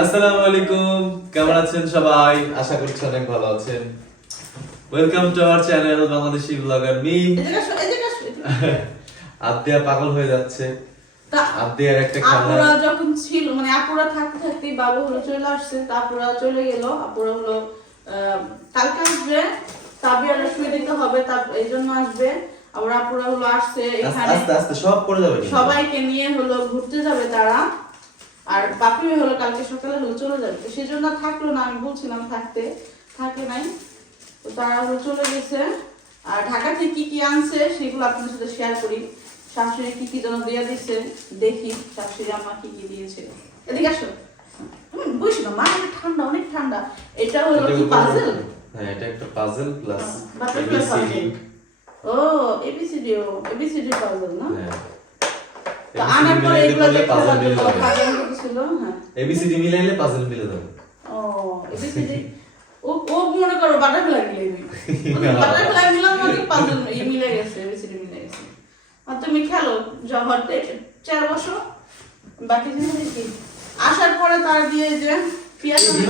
আসসালামু আলাইকুম কেমন আছেন সবাই? আশা করছি অনেক ভালো আছেন। Welcome to our channel Bangladeshi blogger me. এদিকে আসো, এদিকে আসো, এদিকে আসো। আদ্যা পাগল হয়ে যাচ্ছে। একটা যখন ছিল মানে আপুরা থাকতে থাকতে বাবু হলো চলে আসছে তা আপুরা চলে গেল। আপুরা হলো কালকে আসবে তাবিয়ার শুয়ে হবে তা এই জন্য আসবে। আবার আপুরা হলো আসছে এখানে। আস্তে আস্তে সব পড়ে যাবে সবাইকে নিয়ে হলো ঘুরতে যাবে তারা। আর বাপি হলো কালকে সকালে হলো চলে যাবে। তো সেই জন্য থাকল না আমি বলছিলাম থাকতে। থাকে নাই। তো তারা হলো চলে গেছে। আর ঢাকা থেকে কি কি আনছে সেগুলো আপনাদের সাথে শেয়ার করি। শাশুড়ি কি কি যেন দিয়ে দিচ্ছে দেখি শাশুড়ি আমার কি কি দিয়েছে। এদিকে আসো। হুম, না মা ঠান্ডা অনেক ঠান্ডা। এটা হলো কি পাজল হ্যাঁ এটা একটা পাজল প্লাস পাজল ও এবিসিডি ও এবিসিডি পাজল না হ্যাঁ তো আনার পরে এগুলো দেখতে পাজল লাগবে মিলে যাবে ভালো ছিল হ্যাঁ। এবিসিডি মিলাইলে পাজল মিলে যাবে। ও এবিসিডি ও ও মনে করো বাটারফ্লাই মিলে বাটারফ্লাই মিলাম মানে পাজল মিলে গেছে এবিসিডি মিলে গেছে। আর তুমি খেলো জহরতে চার বছর বাকি জিনিস দেখি। আসার পরে তার দিয়ে যে পেঁয়াজ এই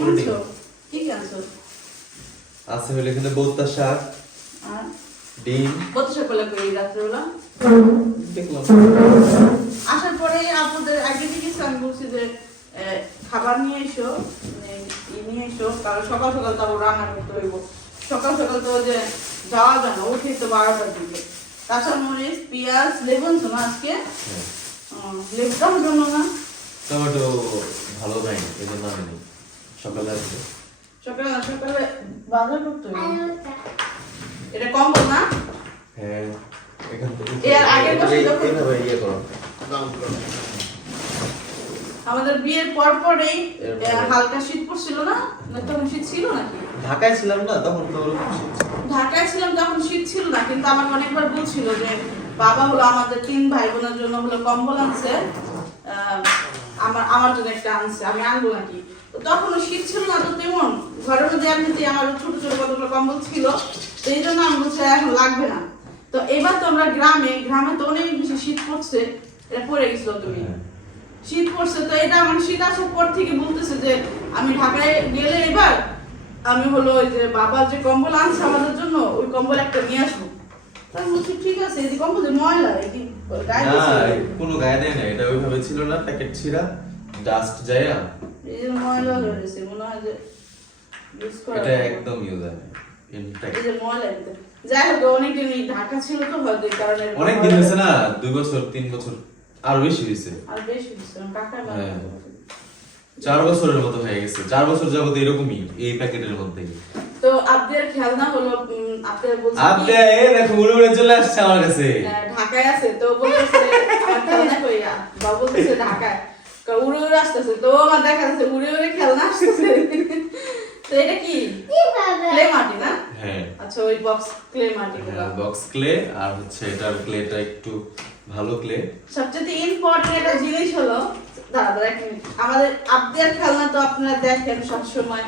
আছে? কি আছে হলো এখানে বৌতা শাক ডিম। কত সকালে করি রাত্রেবেলা? আসার পরে আপনাদের আগে থেকে আমি বলছি যে খাবার নিয়ে এসো মানে নিয়ে এসো কারণ সকাল সকাল তো রান্না করতে হইব। সকাল সকাল তো যে যাওয়া যায় না উঠে তো বারোটার দিকে। কাঁচামরিচ পেঁয়াজ লেবু আনছো না আজকে? হ্যাঁ। আহ, লেবুটা জন্য না। টমেটো ভালো নাই এই জন্য আনিনি সকালে আসবে সকালে সকালে বাজার করতে হইব। এটা কম্বল না। হ্যাঁ এখান থেকে এর আগের বছর যখন- এইভাবে ইয়ে করো। আমাদের বিয়ের পর পরেই হালকা শীত পড়ছিল না? তখন শীত ছিল নাকি? ঢাকায় ছিলাম না তখন তো। ঢাকায় ছিলাম তখন শীত ছিল না কিন্তু আমাকে অনেকবার বলছিল যে বাবা হলো আমাদের তিন ভাই বোনের জন্য হলো কম্বল আনছে। আমার আমার জন্য একটা আনছে আমি আনব নাকি? তো তখনও শীত ছিল না তো তেমন। ঘরের মধ্যে এমনিতেই আমার ছোট ছোট কতগুলো কম্বল ছিল তো এই জন্য আমি বলছি এখন লাগবে না। তো এবার তো আমরা গ্রামে গ্রামে তো অনেক বেশি শীত পড়ছে এটা পড়ে গেছিল তুমি। হ্যাঁ। শীত পড়ছে তো এটা আমার শীত আসার পর থেকে বলতেছে যে আমি ঢাকায় গেলে এবার আমি হলো ওই যে বাবা যে কম্বল আনছে আমাদের জন্য ওই কম্বল একটা নিয়ে আসব। তা বলছি ঠিক আছে এই যে কম্বল ময়লা এই কোনো গায়ে দেয় না এটা ওইভাবে ছিল না প্যাকেট ছিঁড়া ডাস্ট যায়া। এই যে ময়লা মনে হয় যে এটা একদম ইউজ হয় এই যে ময়লা এটা। যাই হোক অনেকদিন ঢাকা ছিল তো হয়তো কারণে অনেক দিন হয়েছে না দুই বছর তিন বছর আর বেশি হয়েছে। আর বেশি হয়েছে কাকা হ্যাঁ। চার বছরের মতো হয়ে গেছে চার বছর যাবত এরকমই এই প্যাকেটের মধ্যে। তো আপনাদের খেলনা হলো উম, আপনাদের আপনি এই দেখো উড়ে উড়ে চলে আসছে আমার কাছে। ঢাকায় আছে তো বলতেছে আমার কইয়া বাবা বলতেছে ঢাকায়। উড়ে উড়ে আসতেছে তো আমার দেখা যাচ্ছে উড়ে উড়ে খেলনা আসতেছে। তো এটা কি? ক্লে মাটি না? হ্যাঁ। আচ্ছা ওই বক্স ক্লে মাটি বক্স ক্লে আর হচ্ছে এটার ক্লেটা একটু ভালো ক্লে সবচেয়ে ইম্পর্টেন্ট একটা জিনিস হলো দাঁড়া এক মিনিট আমাদের আবদের খেলনা তো আপনারা দেখেন সবসময়।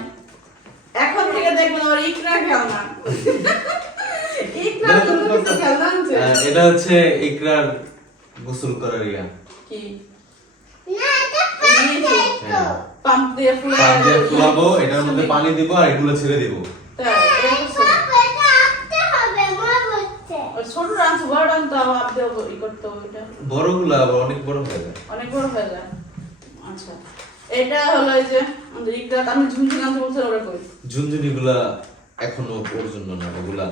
এখন থেকে দেখবেন আমার ইকরা খেলনা। ইকরা কিছু খেলনা আনছে। এটা হচ্ছে ইকরার গোসল করার ইয়া। কি? না এটা হ্যাঁ। পাম্প দিয়ে ফুলে পানি দিয়ে ফুলাবো এটার মধ্যে পানি দিব আর এগুলো ছেড়ে দিব। তাই, এটা করছে। পাপা এটা আঁকতে হবে মা বলছে। ওই ছোট ডান্স বড় ডান্স তো আপ দিয়ে ই করতে হবে এটা। বড়গুলো আবার অনেক বড় হয়ে যায়। অনেক বড় হয়ে যায়। আচ্ছা এটা হলো এই যে আমাদের আমি আনতে বলছিলাম ওরা কই? ঝুনঝুনি গুলা এখনও ওর জন্য না ওগুলা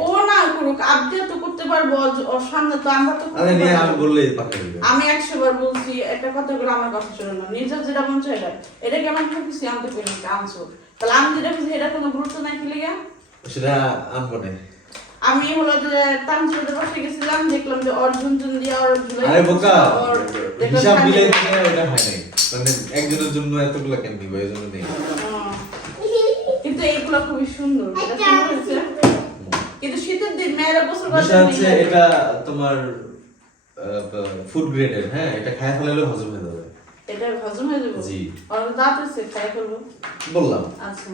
ও না করুক আপডেট তো করতে পারব ওর- ওর তো আমরা তো আরে নিয়ে আমি পারব। পাঠিয়ে দিবে। আমি একশো বার বলছি একটা কথা করে আমার কথা শোনো না। নিজের যেটা মন চাই এটা। এটা কেমন খুশি আনতে পারি না আনছো তাহলে আমি যেটা খুশি এটা কোনো গুরুত্ব নাই কি লেগে? সেটা আনব না আমি হলো যে তানজিদের পাশে গেছিলাম দেখলাম যে ওর ঝুনঝুন দিয়া ওর আরে বোকা হিসাব মিলে দিলে হয় নাই। মানে একজনের জন্য এতগুলো কেন দিব নেই। কিন্তু এইগুলো খুবই সুন্দর। এটা এটা সুন্দর হয়েছে। কিন্তু শীতের দিন মেয়েরা গোসল করতে হচ্ছে এটা তোমার ফুড গ্রেডের হ্যাঁ? এটা খায় ফেলালে হজম হয়ে যাবে। এটা হজম হয়ে যাবে? জি। আর দাঁত আছে খাই করব বললাম। আচ্ছা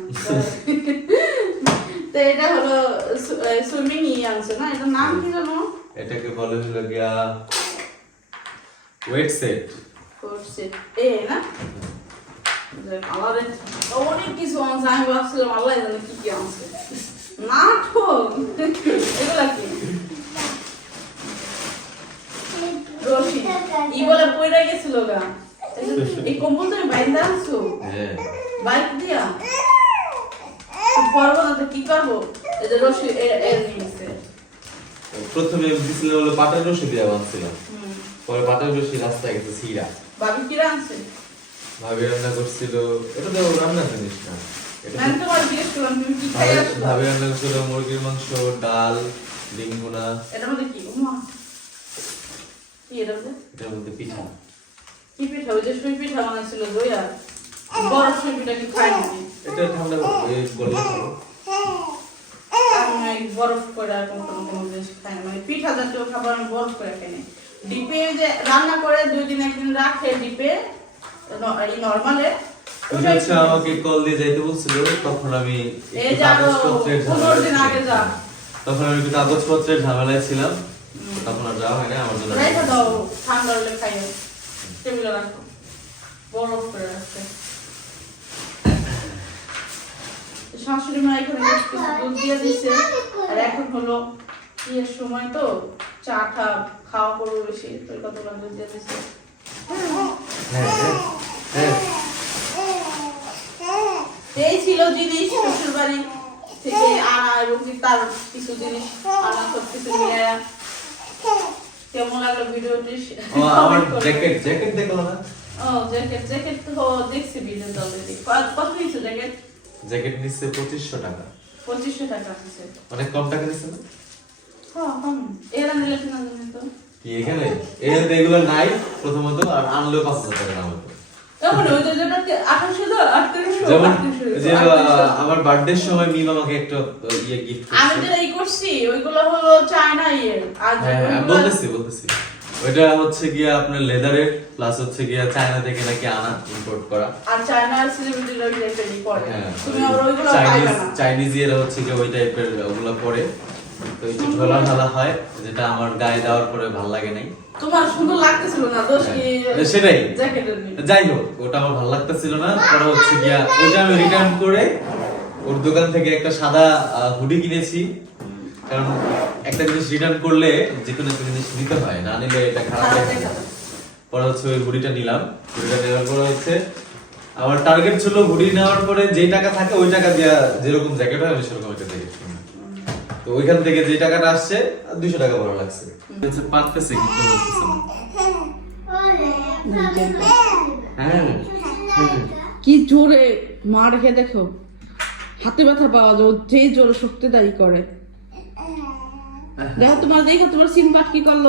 তো এটা হলো সুইমিং ই আনছে না? এটার নাম কি জানো? এটাকে বলে হলো গিয়া ওয়েট সেট করছে এ না? অনেক কিছু আনছে আমি ভাবছিলাম আল্লাহ জানে কি কি আনছে। নাটক এগুলা কি রশি ই বলে পয়রা গেছিল গা এই কম্বল তুমি বাইন্দা আনছো বাইক দিয়া পরবো না তো কি করব এই যে রশি এর এর নিয়েছে প্রথমে হলো পাটের রশি দিয়ে বানছিলাম পরে পাটের রশি রাস্তায় গেছে সিরা কিরা আনছে ভাবি রান্না করছিল। এটা তো রান্না জিনিস না। ভাবি- রান্না করছিল মুরগির মাংস ডাল ডিম ভুনা এটার মধ্যে কি? কি এটা মধ্যে? এটার মধ্যে পিঠা। কি পিঠা? ওই যে সুই পিঠা বানাইছিল দই আর বড় সুই পিঠা কি খাই নাকি? এটা ঠান্ডা এই বলে আমি বরফ করে কোনো কোনো কোনো জিনিস খাই না। মানে পিঠা জাতীয় খাবার আমি বরফ করে খাই ডিপে যে রান্না করে দুই দিন একদিন রাখে ডিপে নর্মালে। হচ্ছে আমাকে কল দিয়ে যাইতে বলছিল তখন আমি কাগজপত্রের। তখন আমি কাগজপত্রের ঝামেলায় ছিলাম তখন আর যাওয়া হয় না আমার জন্য ঠান্ডা হলে খাইও টেবিলে রাখো। বরফ করে রাখতে শাশুড়ি মা এখানে দুধ দিয়ে দিছে। আর এখন হলো ইয়ের সময় তো চা টা খাওয়া করব বেশি তো কতগুলো দুধ দিয়ে দিছে হ্যাঁ হ্যাঁ হ্যাঁ এই ছিল জিনিস শ্বশুর বাড়ি থেকে আনা এবং তার কিছু জিনিস আনা সব কিছু নিয়ে কেমন লাগল ভিডিওটি? আমার জ্যাকেট জ্যাকেট দেখল না? ও জ্যাকেট জ্যাকেট তো দেখছি ভিডিওতে অলরেডি কত নিয়েছো জ্যাকেট জ্যাকেট নিচ্ছে পঁচিশশো টাকা। পঁচিশশো টাকা অনেক কম টাকা দিচ্ছে না? হ্যাঁ কম। এরা নিলে তো। কি এখানে? এখানে এগুলো নাই প্রথমত আর আনলেও পাঁচ হাজার টাকা হতো। যেমন যে আমার বার্থডে সময় মিম আমাকে একটা ইয়ে গিফট আমি যেটা ই করছি ওইগুলো হলো চায়না হ্যাঁ হ্যাঁ, ওইগুলো- বলতেছি বলতেছি। ওইটা হচ্ছে গিয়া আপনার লেদারের প্লাস হচ্ছে গিয়া চায়না থেকে নাকি আনা ইম্পোর্ট করা। আর চায়নার সেলিব্রিটিরা ওই টাইপেরই করে। হ্যাঁ তুমি ওইগুলো চাইনিজ চাইনিজ এরা হচ্ছে গিয়ে ওই টাইপের ওগুলো পরে। তো ঢোলা ঢালা হয় যেটা আমার গায়ে দেওয়ার পরে ভালো লাগে নাই। তোমার সুন্দর লাগতেছিল না দোষ কি হ্যাঁ, সেটাই। যাই হোক ওটা আমার ভালো লাগতেছিল না। পরে হচ্ছে গিয়া আমি রিটার্ন করে ওর দোকান থেকে একটা সাদা হুডি কিনেছি। কারণ একটা জিনিস রিটার্ন করলে যে কোনো একটা জিনিস নিতে হয় না নিলে এটা খারাপ। পরে হচ্ছে ওই হুডিটা নিলাম। হুডিটা নেওয়ার পরে হচ্ছে আমার টার্গেট ছিল হুডি নেওয়ার পরে যেই টাকা থাকে ওই টাকা দিয়া যেরকম জ্যাকেট হয় আমি সেরকম একটা তো ওইখান থেকে যে টাকাটা আসছে দুইশো টাকা ভালো লাগছে। পারতেছে কিন্তু হ্যাঁ। কি জোরে মা রেখে দেখো। হাতে ব্যথা পাওয়া যায় ও যেই জোরে শক্তি দায়ী করে। দেখো তোমার দেখো তোমার সিনবাট কি করল।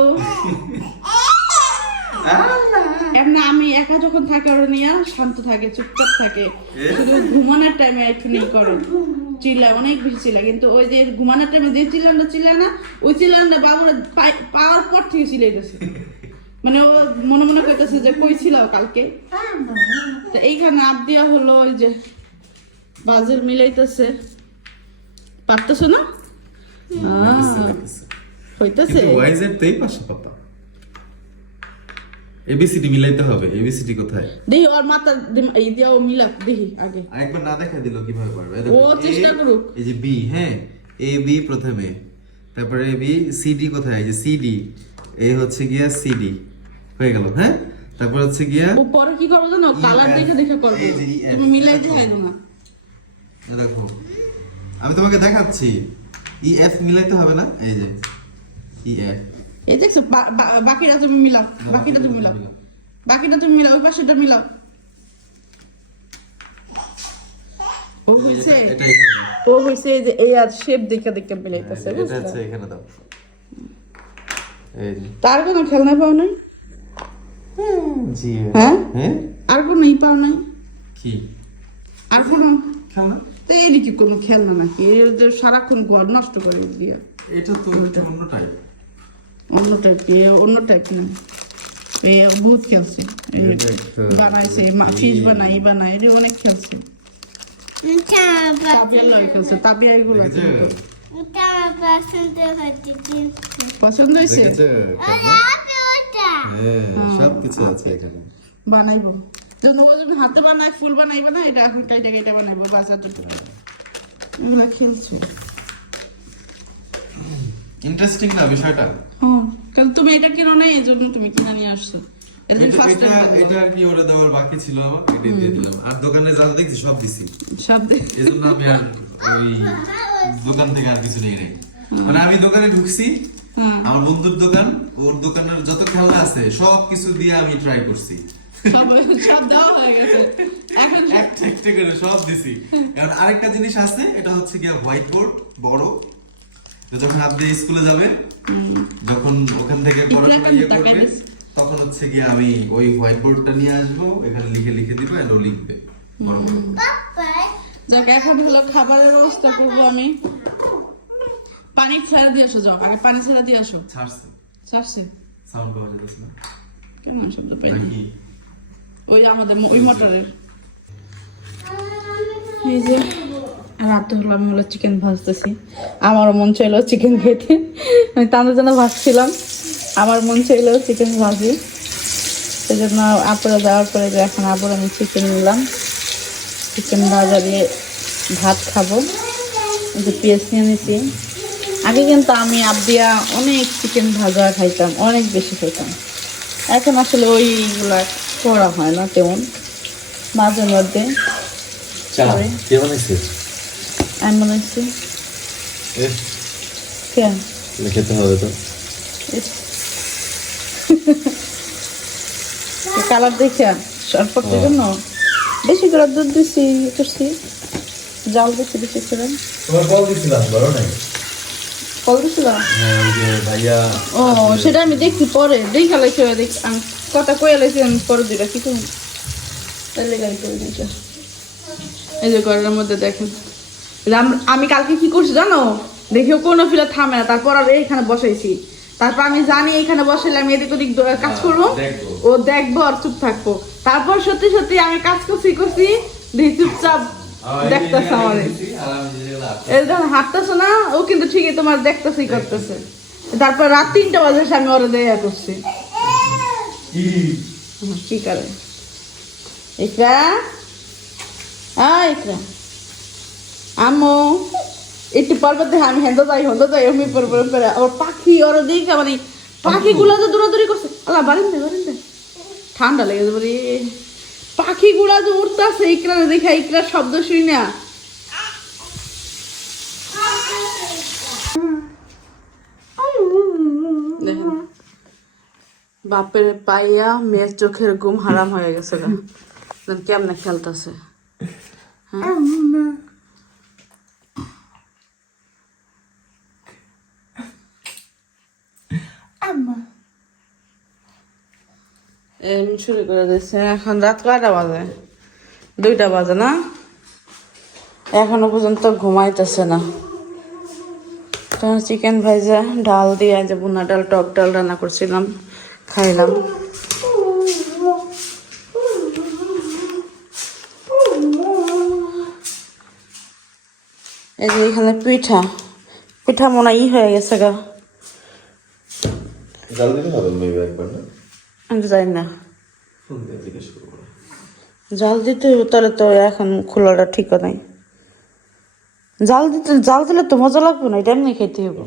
এমনি আমি একা যখন থাকি ওরা নিয়ে শান্ত থাকে চুপচাপ থাকে। শুধু ঘুমানোর টাইমে একটু নেই করে। চিল্লায় অনেক বেশি চিল্লায়। কিন্তু ওই যে ঘুমানোর টাইমে যে চিল্লানটা চিল্লায় না ওই চিল্লানটা বাবুরা পাওয়ার পর থেকে চিল্লাইতেছে। মানে ও মনে মনে করতেছে যে কই কালকে? তো এইখানে আপ দেওয়া হলো ওই যে বাজেল মিলাইতেছে। পারতেছো না? আহ, হইতেছে। ওয়াইজের তেই পাশে পাতা। এবিসিডি মিলাইতে হবে এবিসিডি কোথায়? দেখি ওর মাথা এই দিয়ে ও মিলাক দেখি আগে। আরেকবার না দেখা দিল কীভাবে পারবে? ও চেষ্টা করুক। এই যে বি হ্যাঁ? এ বি প্রথমে। তারপরে এ বি সিডি কোথায়? এই যে সিডি এ হচ্ছে গিয়া সিডি হয়ে গেল হ্যাঁ? তারপর হচ্ছে গিয়া ও পরে কি করব জানো? কালার দেখে দেখে করব। EF তুমি মিলাইতে হয় না এ দেখো। আমি তোমাকে দেখাচ্ছি। ই এফ মিলাইতে হবে না? এই যে ই এফ এই দেখছ বাকিটা তুমি মিলাও বাকিটা তুমি মিলাও। বাকিটা তুমি মিলাও ওই পাশেটা মিলাও। ও হইছে। ও হইছে এই যে এই আর শেপ দেখে দেখে মিলাইতেছে এটা বুঝলে এখানে দাও। এই তার কোনো খেলনা পাও নাই? জি হ্যাঁ? হ্যাঁ? আর কোনো ই পাও নাই? কি? আর কোনো? খেলনা? তো এরই কি কোনো খেলনা নাকি? যে সারাক্ষণ ঘর নষ্ট করে দিয়ে। এটা তো অন্য টাইপ অন্য টাইপ অন্য টাইপ বহুত খেলছে বানাইছে ফিশ বানাই বানাই এটা অনেক খেলছে তাবিয়া এগুলো আমার পছন্দ হচ্ছে পছন্দ হয়েছে হ্যাঁ, সবকিছু আছে এখানে বানাইবো যখন ও যখন হাতে বানায় ফুল বানাইবে না এটা এখন কাইটা কাইটা বানাইবো বাজার এগুলো খেলছে ইন্টারেস্টিং না বিষয়টা কারণ তুমি এটা কেনো নাই? এই জন্য তুমি কিনে নিয়ে আসছো। এটা ফার্স্ট এটা এটা আর কি ওরে দেওয়ার বাকি ছিল আমার এটা দিয়ে দিলাম। আর দোকানে যা যা দেখছি সব দিছি। সব দে আমি আর ওই দোকান থেকে আর কিছু নেই মানে আমি দোকানে ঢুকছি আমার বন্ধুর দোকান ওর দোকানের যত খেলনা আছে সব কিছু দিয়ে আমি ট্রাই করছি। সব সব দেওয়া গেছে। একটা একটা করে সব দিছি। এখন আরেকটা জিনিস আছে এটা হচ্ছে গিয়া হোয়াইট বোর্ড বড়। যখন আপনি স্কুলে যাবে যখন ওখান থেকে পড়াশোনা ইয়ে করবে তখন হচ্ছে গিয়া আমি ওই হোয়াইট বোর্ডটা নিয়ে আসব এখানে লিখে লিখে দিব এন্ড ও লিখবে বড় বড় যাক এখন হলো খাবারের ব্যবস্থা করব আমি। পানি ছাড়া দিয়ে আসো যাও আগে পানি ছাড়া দিয়ে আসো। ছাড়ছে। ছাড়ছে? সাউন্ড পাওয়া যাচ্ছে না? কেন শব্দ পাই ওই আমাদের ওই মোটরের। এই যে রাত হলো আমি হলো চিকেন ভাজতেছি। আমারও মন চাইলো চিকেন খেতে। আমি তাদের জন্য ভাজছিলাম। আমার মন চাইলো চিকেন ভাজি। সেজন্য আপুরা যাওয়ার পরে যে এখন আবার আমি চিকেন নিলাম। চিকেন ভাজা দিয়ে ভাত খাব। যে পেঁয়াজ নিয়ে নিছি। আগে কিন্তু আমি আবদিয়া অনেক চিকেন ভাজা খাইতাম অনেক বেশি খাইতাম। এখন আসলে ওইগুলা করা হয় না তেমন। মাঝে মধ্যে। বানাইছে আমি এ কেন খেতে হবে তো কালার দেখে শর্টপটের জন্য বেশি করে দুধ দিছি করছি জাল দিছি বেশি করে তোমার কল দিছিলাম নাই কল হ্যাঁ ভাইয়া ও সেটা আমি দেখি পরে দেখা লাইছি দেখি আমি কথা কয়ে লাইছি আমি পরে দিলা কি করুন তাহলে গাড়ি করে এই যে ঘরের মধ্যে দেখেন আম- কালকে কি করছি জানো? দেখেও কোনো ফিলে থামে না। তারপর আর এইখানে বসাইছি। তারপর আমি জানি এইখানে বসাইলে আমি এদিক ওদিক কাজ করব। ও দেখব আর চুপ থাকব। তারপর সত্যি সত্যি আমি কাজ করছি করছি দেখি চুপচাপ দেখতেছে আমার। এই যখন হাঁটতেছে না ও কিন্তু ঠিকই তোমার দেখতেছেই করতেছে। তারপর রাত তিনটা বাজে আমি ওরা দেয়া করছি। কি? করে? ইকরা? হ্যাঁ ইকরা। আম্মু, একটু পর্বত দেখে আমি হেঁদে যাই হেঁদে যাই, আমি পরে পরে ওর পাখি, ওর দিকে মানে পাখিগুলো যে দৌড়াদৌড়ি করছে। আল্লাহ বারিন দে বারিন দে। ঠান্ডা লেগে যাবে রে। পাখিগুলা যে উঠতেছে ইকরা দেখে, ইকরা শব্দ শুই না। বাপের পাইয়া মেয়ের চোখের ঘুম হারাম হয়ে গেছে গা। দেখেন, কেমনে এমনি শুরু করে দিচ্ছে এখন রাত কয়টা বাজে? দুইটা বাজে না? এখনও পর্যন্ত ঘুমাইতেছে না। তোমার চিকেন ভাইজা ডাল দিয়ে যে বুনা ডাল, টক ডাল রান্না করছিলাম, খাইলাম। এই যে এখানে পিঠা। পিঠা মনে ই হয়ে গেছে গা। জাল দিতে হবে মেবি একবার না? আমি জানি না। ফোন দিয়ে জিজ্ঞেস করব জাল দিতে তাহলে তো এখন খোলাটা ঠিক নাই। জাল দিতে জাল দিলে তো মজা লাগবে না এটা এমনি খেতে হবে।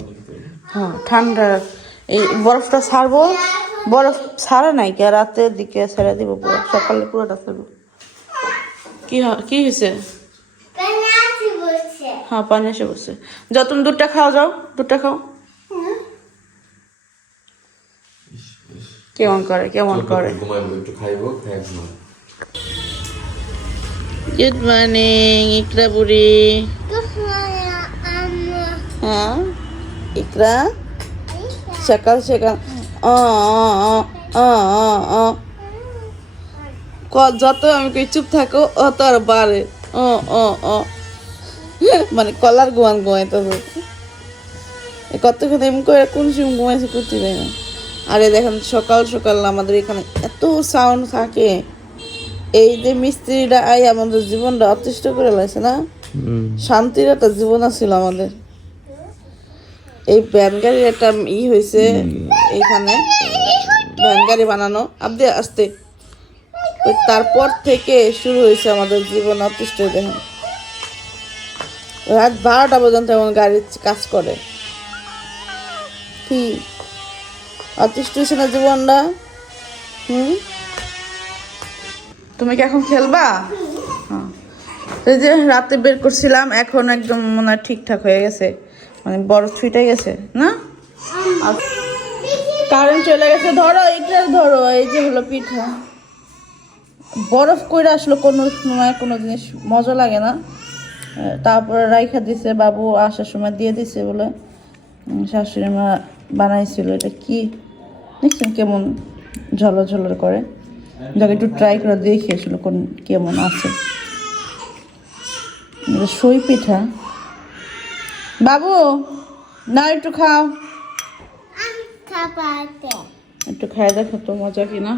হ্যাঁ ঠান্ডা এই বরফটা ছাড়বো। বরফ ছাড়ে নাই কে রাতের দিকে ছেড়ে দিব পুরো সকালে পুরোটা ছাড়বো। কি কি হয়েছে? হ্যাঁ পানি এসে বসে যতন দুধটা খাও যাও দুধটা খাও। কেমন করে কেমন করে? একটু খাইবো গুড মর্নিং ইকরা বুড়ি। হ্যাঁ ইকরা? সকাল সকাল। অ অ, অ, অ, অ, অ। ক- যত আমি কই চুপ থাকো অত আর বাড়ে। ও ও ও মানে কলার গোয়ান গোয়াইতে কতক্ষণ এম করে কোন সময় ঘুমাইছে করতে পারি না। আরে দেখেন সকাল সকাল আমাদের এখানে এত সাউন্ড থাকে। এই যে মিস্ত্রিটা আই আমাদের জীবনটা অতিষ্ঠ করে লাগছে না? শান্তির একটা জীবন আছিল আমাদের। এই ভ্যান গাড়ির একটা ই হয়েছে এইখানে ভ্যান গাড়ি বানানো। আপনি আসতে। তারপর থেকে শুরু হয়েছে আমাদের জীবন অতিষ্ঠ দেখেন। রাত বারোটা পর্যন্ত এমন গাড়ি কাজ করে। কি অতিষ্ঠ না জীবনটা, হুম? তুমি কি এখন খেলবা? হ্যাঁ। এই যে রাতে বের করছিলাম, এখন একদম মনে হয় ঠিকঠাক হয়ে গেছে। মানে বরফ ছুটে গেছে, না? কারেন্ট চলে গেছে, ধরো এটা ধরো, এই যে হলো পিঠা। বরফ কইরা আসলো কোনো সময় কোনো জিনিস মজা লাগে না। তারপরে রাইখা দিছে, বাবু আসার সময় দিয়ে দিছে বলে। শাশুড়ি মা বানাইছিল, এটা কি দেখছেন কেমন ঝলর ঝলর করে। যাকে একটু ট্রাই করে দেখিয়েছিল কোন কেমন আছে। এটা সই পিঠা। বাবু না একটু খাও। একটু খাই দেখো তো মজা কিনা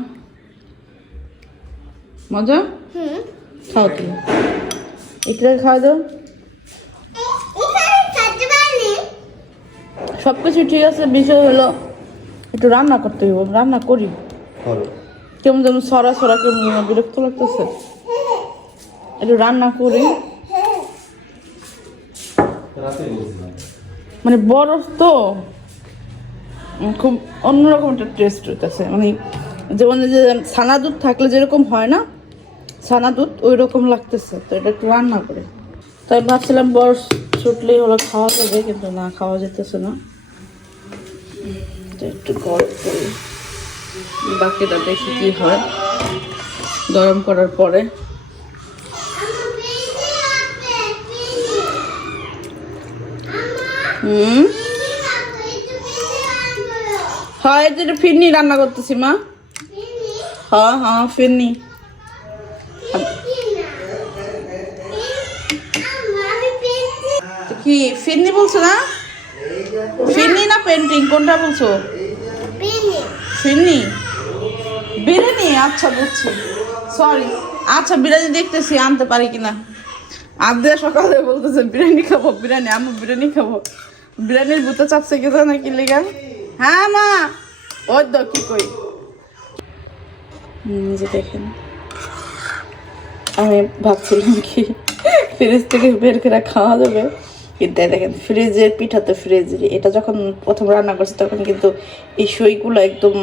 মজা? খাও তুমি। একটু খাওয়া দাও। সব কিছু ঠিক আছে বিষয় হলো একটু রান্না করতে হইব রান্না করি। কেমন যেন সরা সরা কেমন যেন বিরক্ত লাগতেছে। একটু রান্না করি। মানে বরফ তো খুব অন্যরকম একটা টেস্ট হইতেছে। মানে যেমন যে ছানা দুধ থাকলে যেরকম হয় না ছানা দুধ ওই রকম লাগতেছে। তো এটা একটু রান্না করে। তাই ভাবছিলাম বরফ ছুটলেই হলো খাওয়া যাবে কিন্তু না খাওয়া যেতেছে না। বাকিটা দেখি কি হয়। গরম করার পরে। হুম? হয় যে ফিরনি রান্না করতেছি, মা। হ্যাঁ হ্যাঁ ফিরনি। কি, ফিরনি বলছো না? ফিরনি না পেন্টিং কোনটা বলছো? ফিরনি বিরিয়ানি? আচ্ছা বুঝছি। সরি আচ্ছা বিরিয়ানি দেখতেছি আনতে পারি কিনা? আদে সকালে বলতেছে বিরিয়ানি খাব বিরিয়ানি আমি বিরিয়ানি খাব। বিরিয়ানির বুতে চাপছে কি জানে কি লেগা? হ্যাঁ মা। ওই তো কি কই? নিজে দেখেন। আমি ভাবছিলাম কি ফ্রিজ থেকে বের করে খাওয়া যাবে। কিন্তু দেখেন, ফ্রিজের পিঠা তো ফ্রিজের এটা যখন প্রথম রান্না করছি, তখন কিন্তু এই সইগুলো একদম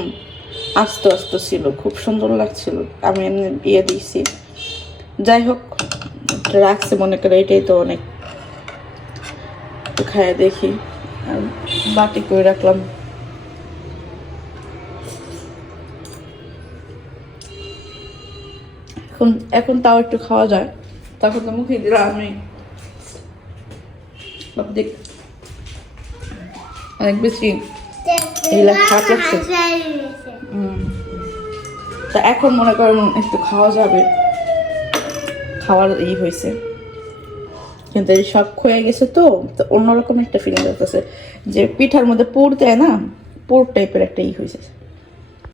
আস্তে আস্তে ছিল, খুব সুন্দর লাগছিল। আমি এমনি ইয়ে দিয়েছি। যাই হোক রাখছি মনে করে, এটাই তো অনেক। খাইয়ে দেখি, আর বাটি করে রাখলাম। এখন এখন তাও একটু খাওয়া যায়। তখন তো মুখে দিলাম আমি। বাপ দেখ অনেক বেশি এগুলা খারাপ লাগছে। হুম। তা এখন মনে করেন একটু খাওয়া যাবে। খাওয়ার ই হয়েছে। কিন্তু এই সব ক্ষয়ে গেছে তো তো অন্যরকম একটা ফিলিং আসতেছে। যে পিঠার মধ্যে পুর দেয় না পুর টাইপের একটা ই হয়েছে।